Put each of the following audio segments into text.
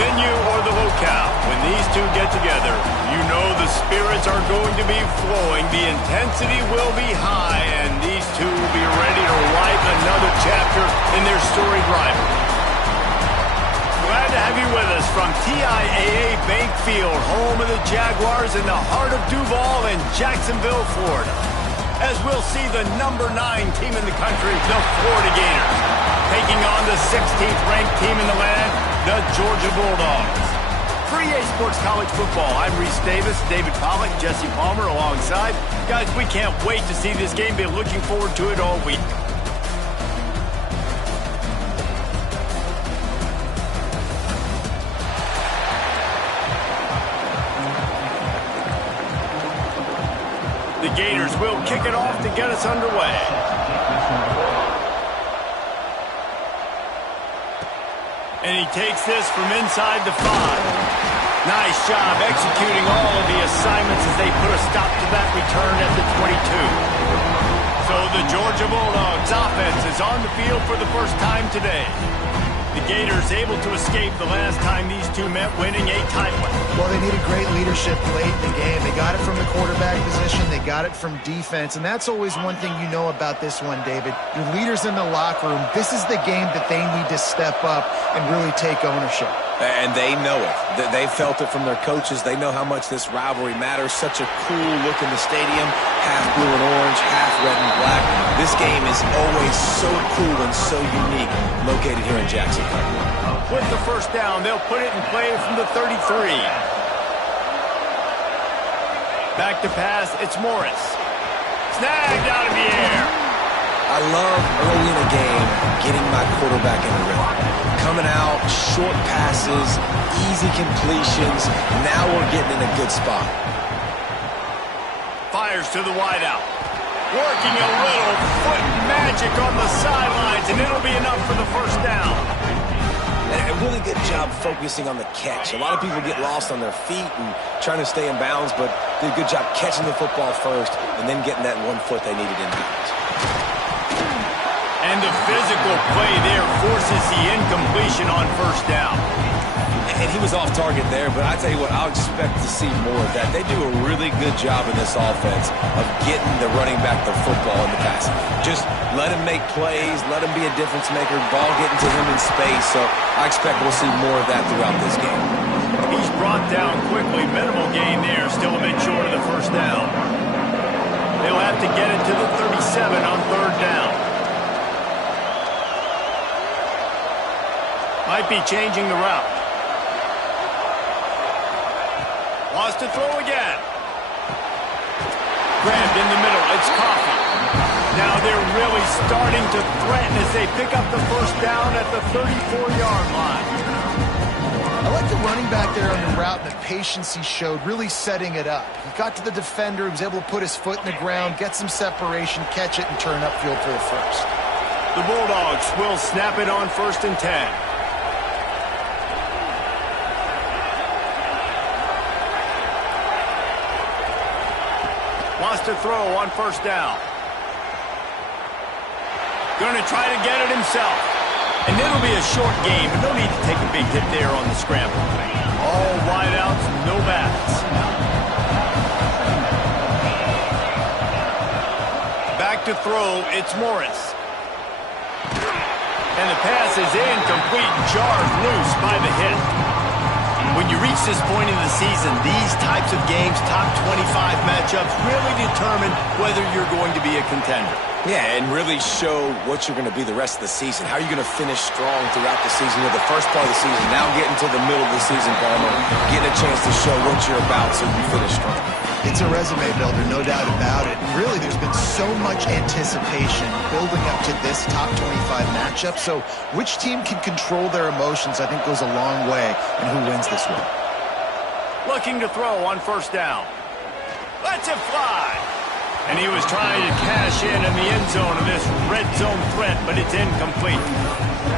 venue or the locale, when these two get together, you know the spirits are going to be flowing, the intensity will be high, and these two will be ready to write another chapter in their storied rivalry. Glad to have you with us from TIAA Bank Field, home of the Jaguars in the heart of Duval and Jacksonville, Florida. As we'll see the number 9 team in the country, the Florida Gators, taking on the 16th ranked team in the land, the Georgia Bulldogs. For EA Sports College Football, I'm Reese Davis, David Pollack, Jesse Palmer alongside. Guys, we can't wait to see this game. Been looking forward to it all week. The Gators will kick it off to get us underway. And he takes this from inside the 5. Nice job executing all of the assignments as they put a stop to that return at the 22. So the Georgia Bulldogs offense is on the field for the first time today. The Gators able to escape the last time these two met, winning a tight one. Well, they needed great leadership late in the game. They got it from the quarterback position. They got it from defense. And that's always one thing you know about this one, David. Your leaders in the locker room, this is the game that they need to step up and really take ownership. And they know it. They felt it from their coaches. They know how much this rivalry matters. Such a cool look in the stadium. Half blue and orange, half red and black. This game is always so cool and so unique, located here in Jacksonville. With the first down, they'll put it in play from the 33. Back to pass, it's Morris. Snagged out of the air. I love early in a game getting my quarterback in the rhythm. Coming out, short passes, easy completions. Now we're getting in a good spot. Fires to the wideout. Working a little foot magic on the sidelines, and it'll be enough for the first down. A really good job focusing on the catch. A lot of people get lost on their feet and trying to stay in bounds, but did a good job catching the football first and then getting that 1 foot they needed in bounds. And the physical play there forces the incompletion on first down. And he was off target there, but I tell you what, I'll expect to see more of that. They do a really good job in this offense of getting the running back the football in the passing. Just let him make plays, let him be a difference maker, ball getting to him in space. So I expect we'll see more of that throughout this game. He's brought down quickly. Minimal gain there, still a bit short of the first down. They'll have to get it to the 37 on third down. Might be changing the route. Wants to throw again. Grabbed in the middle. It's Coffee. Now they're really starting to threaten as they pick up the first down at the 34-yard line. I like the running back there on the route and the patience he showed, really setting it up. He got to the defender, he was able to put his foot in the ground, get some separation, catch it, and turn upfield for the first. The Bulldogs will snap it on 1st and 10. Wants to throw on first down. Going to try to get it himself. And it'll be a short game, but no need to take a big hit there on the scramble. All wideouts, no backs. Back to throw, it's Morris. And the pass is incomplete, jarred loose by the hit. When you reach this point in the season, these types of games, top 25 matchups, really determine whether you're going to be a contender. Yeah, and really show what you're going to be the rest of the season. How are you going to finish strong throughout the season? With the first part of the season, now getting to the middle of the season, Palmer, getting a chance to show what you're about so you finish strong. It's a resume builder, no doubt about it. And really, there's been so much anticipation building up to this top 25 matchup. So which team can control their emotions, I think, goes a long way in who wins this one. Looking to throw on first down. Lets it fly. And he was trying to cash in the end zone of this red zone threat, but it's incomplete.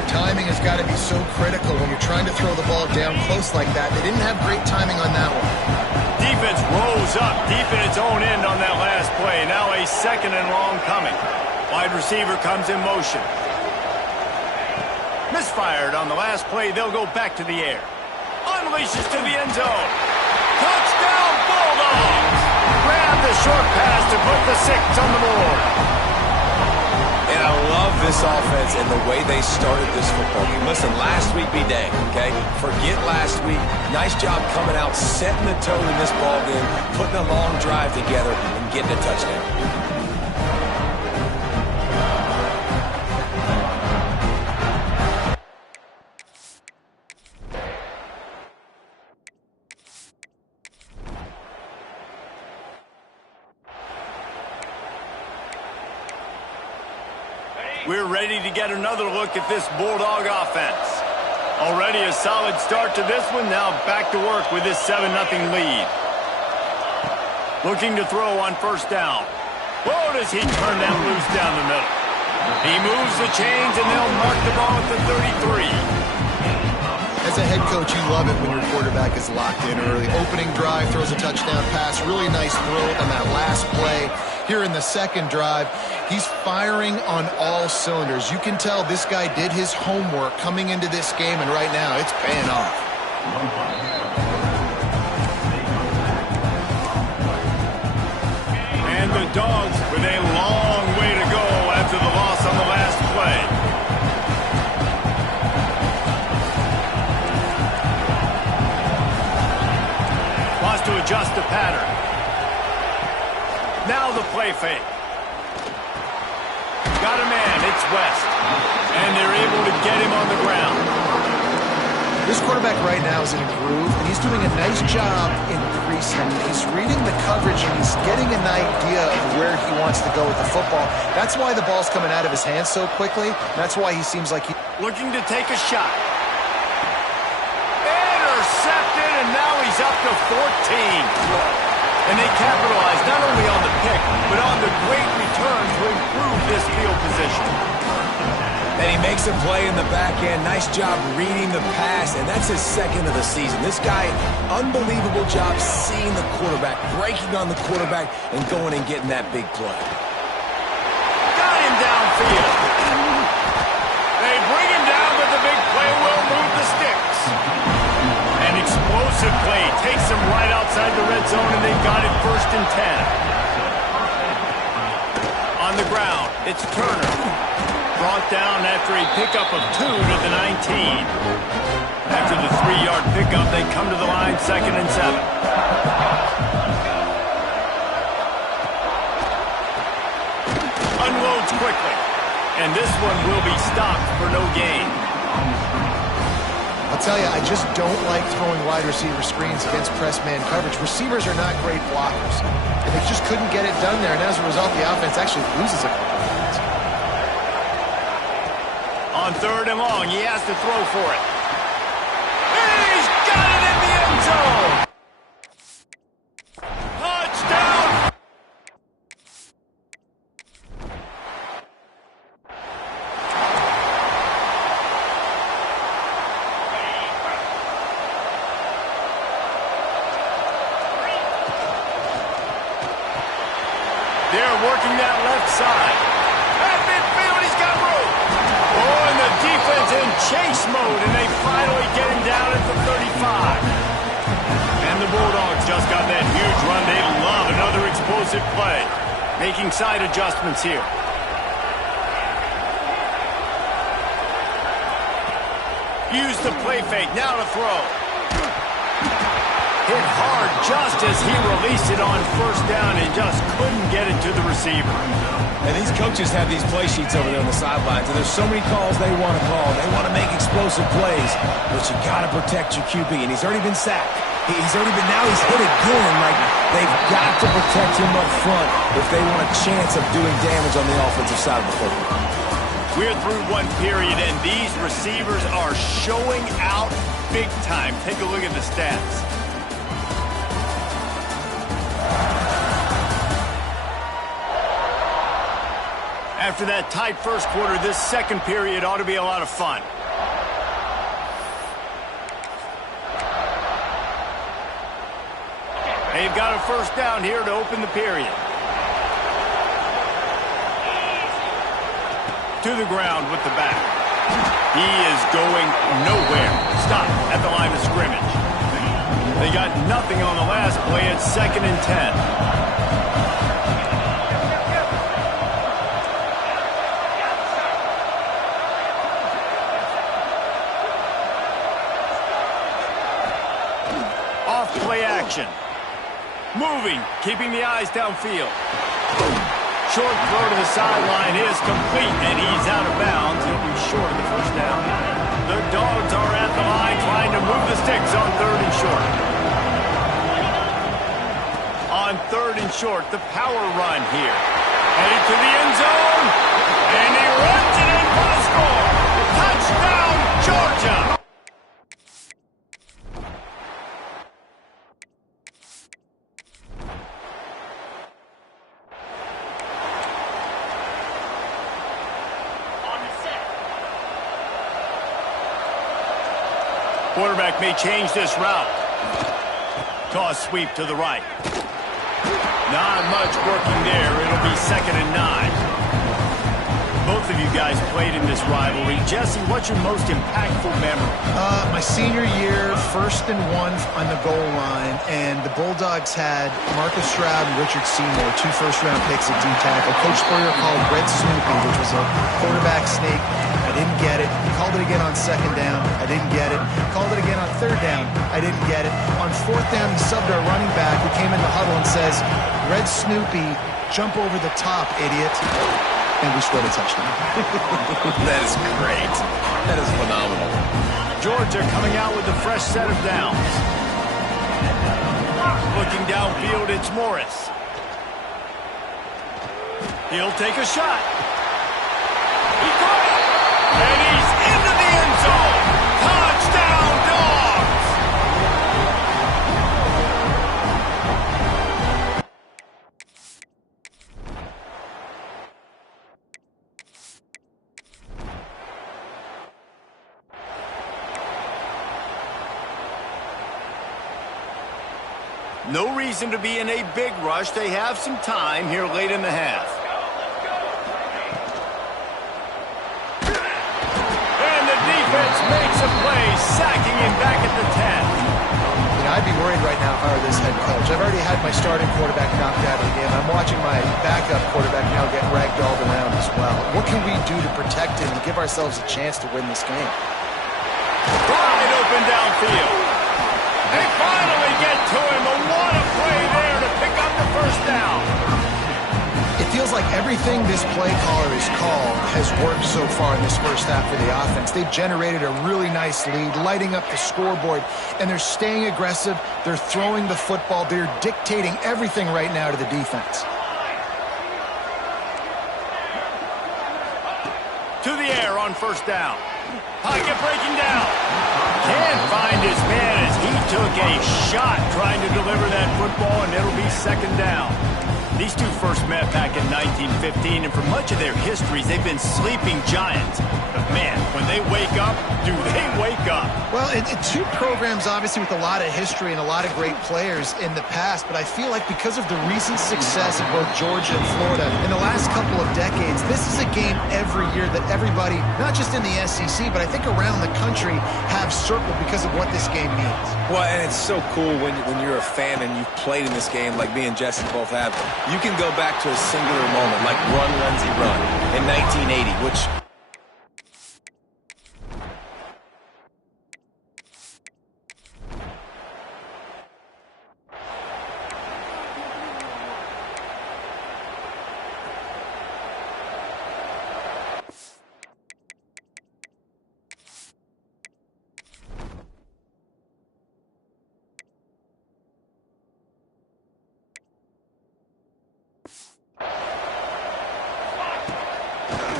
Timing has got to be so critical when you're trying to throw the ball down close like that. They didn't have great timing on that one. Defense rose up deep in its own end on that last play. Now a 2nd and long coming. Wide receiver comes in motion. Misfired on the last play. They'll go back to the air. Unleashes to the end zone. Touchdown, Bulldogs! Grab the short pass to put the 6 on the board. And I love this offense and the way they started this football game. Listen, last week be dang, okay? Forget last week. Nice job coming out, setting the tone in this ball game, putting a long drive together, and getting a touchdown. We're ready to get another look at this Bulldog offense. Already a solid start to this one. Now back to work with this 7-0 lead. Looking to throw on first down. Whoa, does he turn that loose down the middle. He moves the chains, and they'll mark the ball at the 33. As a head coach, you love it when your quarterback is locked in early. Opening drive, throws a touchdown pass. Really nice throw on that last play. Here in the second drive, he's firing on all cylinders. You can tell this guy did his homework coming into this game, and right now it's paying off. And the Dogs with a long way to go after the loss on the last play. Wants to adjust the pattern. Now the play fake. Got a man, it's West. And they're able to get him on the ground. This quarterback right now is in a groove, and he's doing a nice job in pre-snap. He's reading the coverage, and he's getting an idea of where he wants to go with the football. That's why the ball's coming out of his hands so quickly. That's why he seems like he... Looking to take a shot. Intercepted, and now he's up to 14. And they capitalize not only on the pick, but on the great return to improve this field position. And he makes a play in the back end. Nice job reading the pass, and that's his second of the season. This guy, unbelievable job seeing the quarterback, breaking on the quarterback, and going and getting that big play. Got him downfield. They bring him down, but the big play will move the sticks. An explosive play takes them right outside the red zone, and they've got it 1st and 10. On the ground, it's Turner. Brought down after a pickup of 2 to the 19. After the 3-yard pickup, they come to the line 2nd and 7. Unloads quickly, and this one will be stopped for no gain. I'll tell you, I just don't like throwing wide receiver screens against press man coverage. Receivers are not great blockers, and they just couldn't get it done there, and as a result, the offense actually loses a couple of yards. On 3rd and long, he has to throw for it. He's got it in the end zone! Touchdown! They're working that left side. At midfield, he's got room. Oh, and the defense in chase mode, and they finally get him down at the 35. And the Bulldogs just got that huge run. They love another explosive play. Making side adjustments here. Use the play fake. Now to throw. Hit hard just as he released it on 1st down and just couldn't get it to the receiver. And these coaches have these play sheets over there on the sidelines, and there's so many calls they want to call. They want to make explosive plays, but you got to protect your QB, and he's already been sacked. He's already been, now he's hit again. Like, they've got to protect him up front if they want a chance of doing damage on the offensive side of the football. We're through one period, and these receivers are showing out big time. Take a look at the stats. After that tight first quarter, this second period ought to be a lot of fun. They've got a 1st down here to open the period. To the ground with the back. He is going nowhere. Stop at the line of scrimmage. They got nothing on the last play. It's 2nd and 10. Play action. Moving, keeping the eyes downfield. Short throw to the sideline is complete, and he's out of bounds. He'll be short of the first down. The Dogs are at the line trying to move the sticks on 3rd and short. On 3rd and short, the power run here. Headed to the end zone, and he runs it in for the score. Touchdown, Georgia! Quarterback may change this route. Toss sweep to the right. Not much working there. It'll be 2nd and 9. Both of you guys played in this rivalry. Jesse, what's your most impactful memory? My senior year, 1st and 1 on the goal line, and the Bulldogs had Marcus Stroud and Richard Seymour, 2 first-round picks at D-tackle. Coach Spurrier called Red Snoopy, which was a quarterback sneak. I didn't get it. Called it again on 2nd down. I didn't get it. Called it again on 3rd down. I didn't get it. On 4th down, he subbed our running back who came in the huddle and says, Red Snoopy, jump over the top, idiot. And we scored a touchdown. That is great. That is phenomenal. Georgia coming out with a fresh set of downs. Looking downfield, it's Morris. He'll take a shot. He caught it. And he's into the end zone. Touchdown, Dogs! No reason to be in a big rush. They have some time here late in the half. And the defense makes a play, sacking him back at the 10. You know, I'd be worried right now if I were this head coach. I've already had my starting quarterback knocked out of the game. I'm watching my backup quarterback now get ragdolled around as well. What can we do to protect him and give ourselves a chance to win this game? Wide open downfield. They finally get to him. What a play there to pick up the first down. It feels like everything this play caller has called has worked so far in this first half for the offense. They've generated a really nice lead, lighting up the scoreboard, and they're staying aggressive. They're throwing the football. They're dictating everything right now to the defense. To the air on first down. Pocket breaking down. Can't find his man as he took a shot trying to deliver that football, and it'll be 2nd down. These two first met back in 1915, and for much of their histories, they've been sleeping giants. But man, when they wake up, do they wake up? Well, two programs, obviously, with a lot of history and a lot of great players in the past, but I feel like because of the recent success of both Georgia and Florida in the last couple of decades, this is a game every year that everybody, not just in the SEC, but I think around the country, have circled because of what this game means. Well, and it's so cool when you're a fan and you've played in this game like me and Jesse both have. You can go back to a singular moment like Run, Lindsey, Run in 1980, which...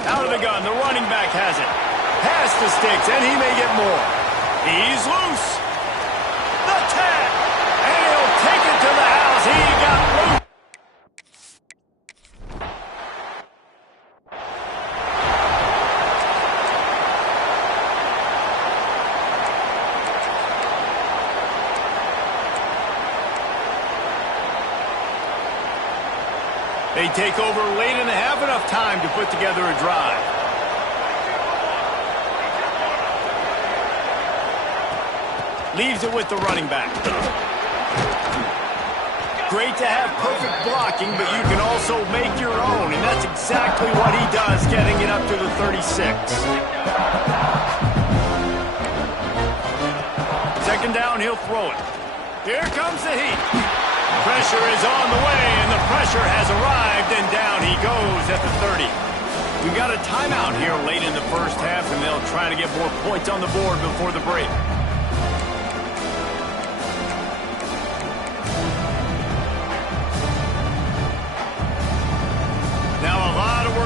Out of the gun, the running back has it. Past the sticks, and he may get more. He's loose. The 10. And he'll take it to the house. He got loose. They take over late in the half, enough time to put together a drive. Leaves it with the running back. Great to have perfect blocking, but you can also make your own, and that's exactly what he does, getting it up to the 36. Second down, he'll throw it. Here comes the heat. Pressure is on the way, and the pressure has arrived, and down he goes at the 30. We've got a timeout here late in the first half, and they'll try to get more points on the board before the break.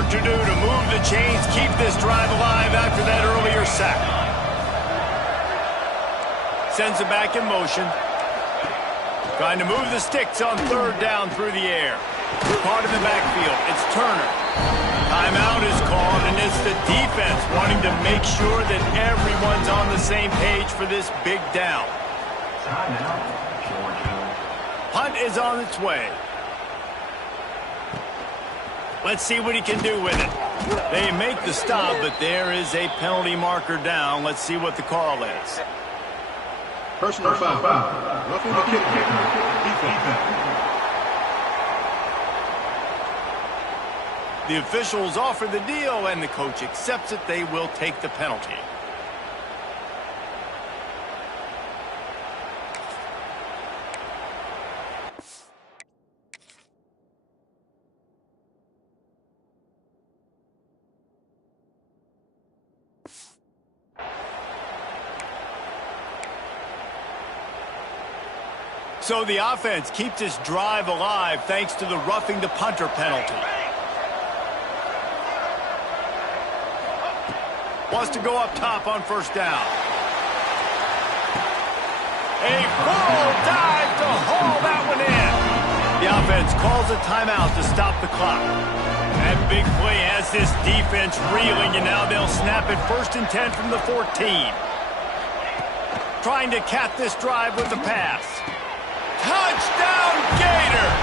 To do to move the chains, keep this drive alive after that earlier sack. Sends it back in motion. Trying to move the sticks on third down through the air. Caught in the backfield. It's Turner. Timeout is called, and it's the defense wanting to make sure that everyone's on the same page for this big down. Punt is on its way. Let's see what he can do with it. They make the stop, but there is a penalty marker down. Let's see what the call is. Personal foul. Roughing the kicker. Defense. The officials offer the deal, and the coach accepts it. They will take the penalty. So the offense keeps this drive alive thanks to the roughing the punter penalty. Wants to go up top on first down. A full dive to haul that one in. The offense calls a timeout to stop the clock. That big play has this defense reeling, and now they'll snap it 1st and 10 from the 14. Trying to cap this drive with the pass. Touchdown, Gators!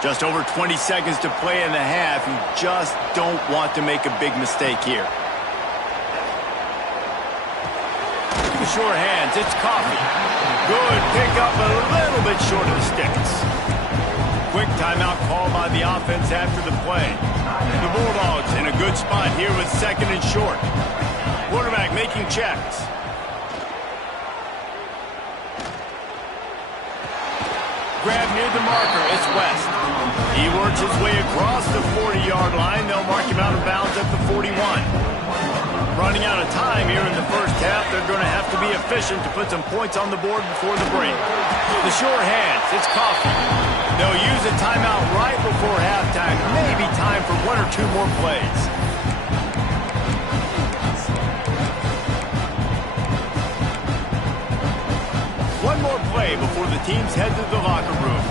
Just over 20 seconds to play in the half. You just don't want to make a big mistake here. The short hands, it's Coffee. Good pickup, a little bit short of the sticks. Quick timeout call by the offense after the play. The Bulldogs in a good spot here with 2nd and short. Quarterback making checks. Grab near the marker, it's West. He works his way across the 40-yard line. They'll mark him out of bounds at the 41. Running out of time here in the first half. They're going to have to be efficient to put some points on the board before the break. The sure hands, it's Coffee. They'll use a timeout right before halftime. Maybe time for 1 or 2 more plays. One more play before the teams head to the locker rooms.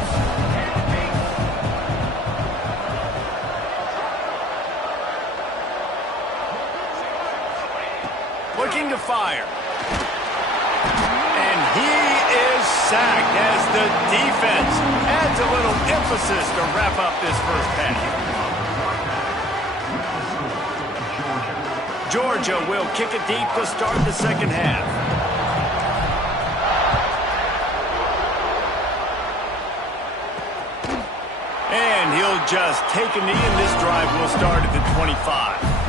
Looking to fire. And he is sacked as the defense adds a little emphasis to wrap up this first half. Georgia will kick it deep to start the second half. And he'll just take a knee, and this drive will start at the 25.